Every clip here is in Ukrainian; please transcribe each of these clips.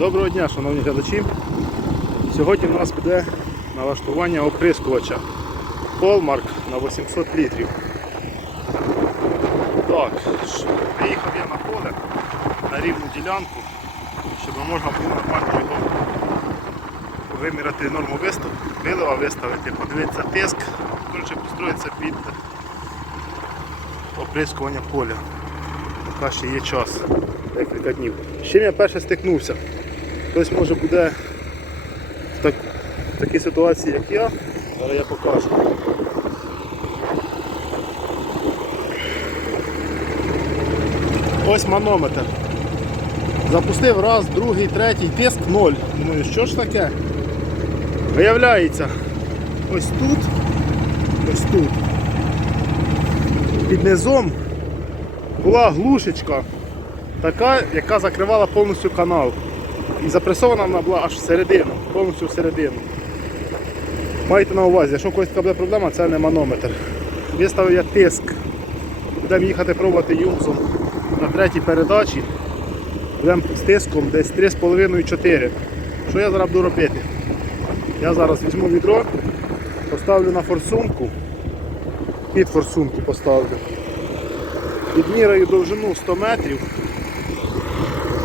Доброго дня, шановні глядачі. Сьогодні в нас буде налаштування оприскувача Hallmark на 800 літрів. Так, приїхав я на поле на рівну ділянку, щоб можна було нормально його виміряти норму вистав, вилива виставити, подивитися тиск, коротше підстроїтися під оприскування поля. Поки ще є час, декілька днів. Чим я перше стикнувся? Хтось може буде в, так, в такій ситуації, як я, зараз я покажу. Ось манометр. Запустив раз, другий, третій, тиск ноль. Думаю, що ж таке? Виявляється, ось тут, ось тут, під низом була глушечка, така, яка закривала повністю канал. І запресована вона була аж всередину, повністю всередину. Майте на увазі, якщо когось буде проблема, це не манометр. Виставив я тиск. Будемо їхати пробувати юзом на третій передачі. Будемо з тиском десь 3,5-4. Що я зараз буду робити? Я зараз візьму відро, поставлю на форсунку, під форсунку поставлю. Відміряю довжину 100 метрів.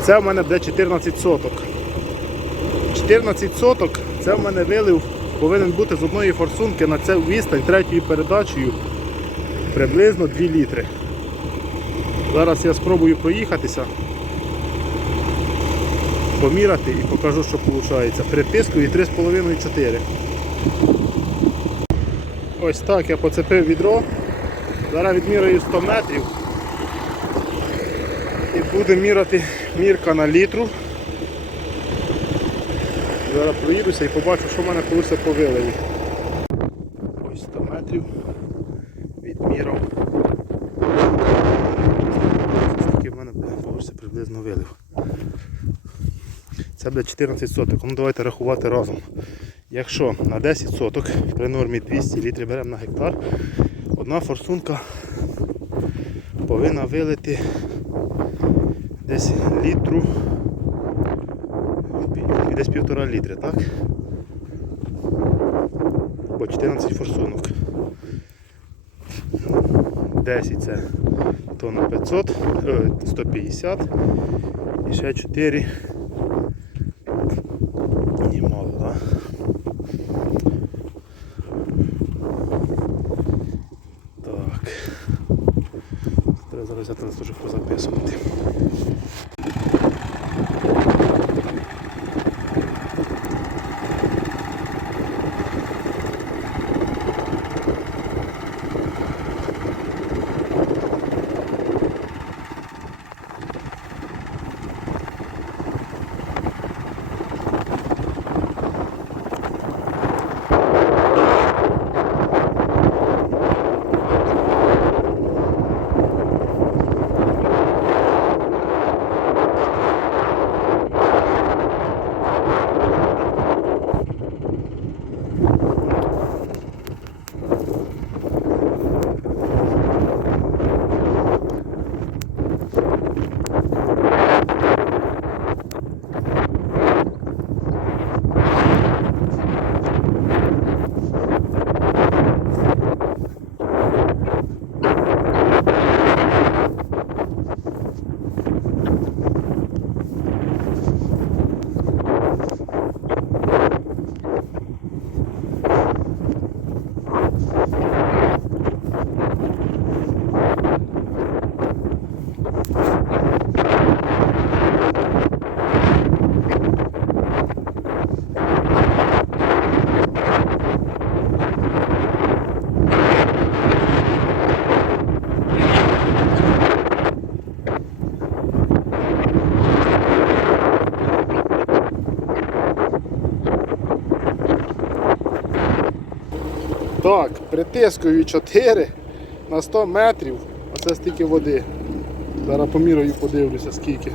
Це в мене буде 14 соток. 14 соток це в мене вилив повинен бути з одної форсунки на цю відстань третьою передачею приблизно 2 літри. Зараз я спробую проїхатися, поміряти і покажу, що виходить. При тиску і 3,5-4. Ось так я поцепив відро. Зараз відміряю 100 метрів. Буду міряти мірка на літру. Зараз проїдуся і побачу, що в мене вийде по виливу. Ось 100 метрів. Відміряв. Скільки в мене вийде приблизно вилив. Це буде 14 соток. Ну давайте рахувати разом. Якщо на 10 соток при нормі 200 літрів беремо на гектар, одна форсунка повинна вилити десь літру, десь півтора літри, так? По 14 форсунок. 10 це тонна 500, е, 150 і ще 4. Ні, мало, так? Так. Треба зараз взяти нас теж позаписувати. Так, притискую 4 на 100 метрів, а це стільки води. Зараз поміряю і подивлюся скільки.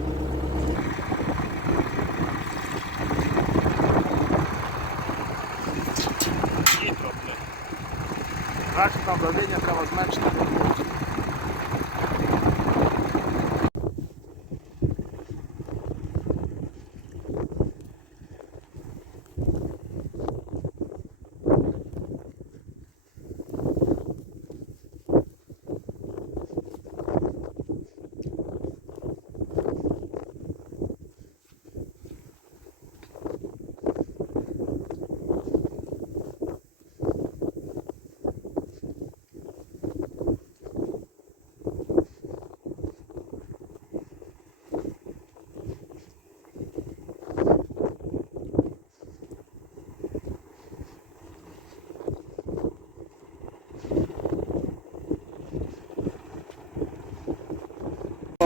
Значить там давлення треба зменшити.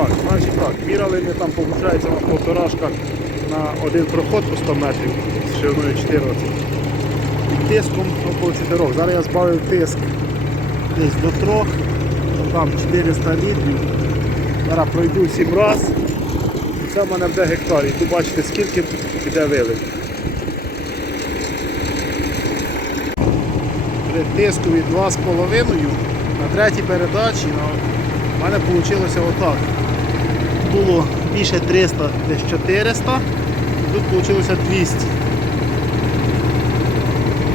Так, значить так, міряли ми там, виходить, у нас полторашка на один проход по 100 метрів з шириною 14. І тиском около 4. Зараз я збавив тиск десь до 3, там 400 літрів. Зараз пройду 7 разів. І це в мене буде гектар. І тут бачите, скільки піде вилив. При тискові 2,5 на третій передачі ну, в мене вийшло отак. Було більше 300, десь 400, тут вийшло 200.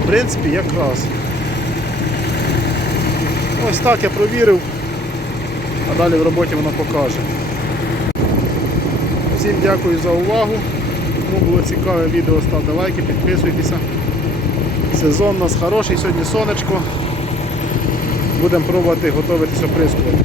В принципі, якраз. Ось так я провірив, а далі в роботі воно покаже. Всім дякую за увагу. Кому було цікаве відео, ставте лайки, підписуйтеся. Сезон у нас хороший, сьогодні сонечко. Будемо пробувати готуватися оприскувати.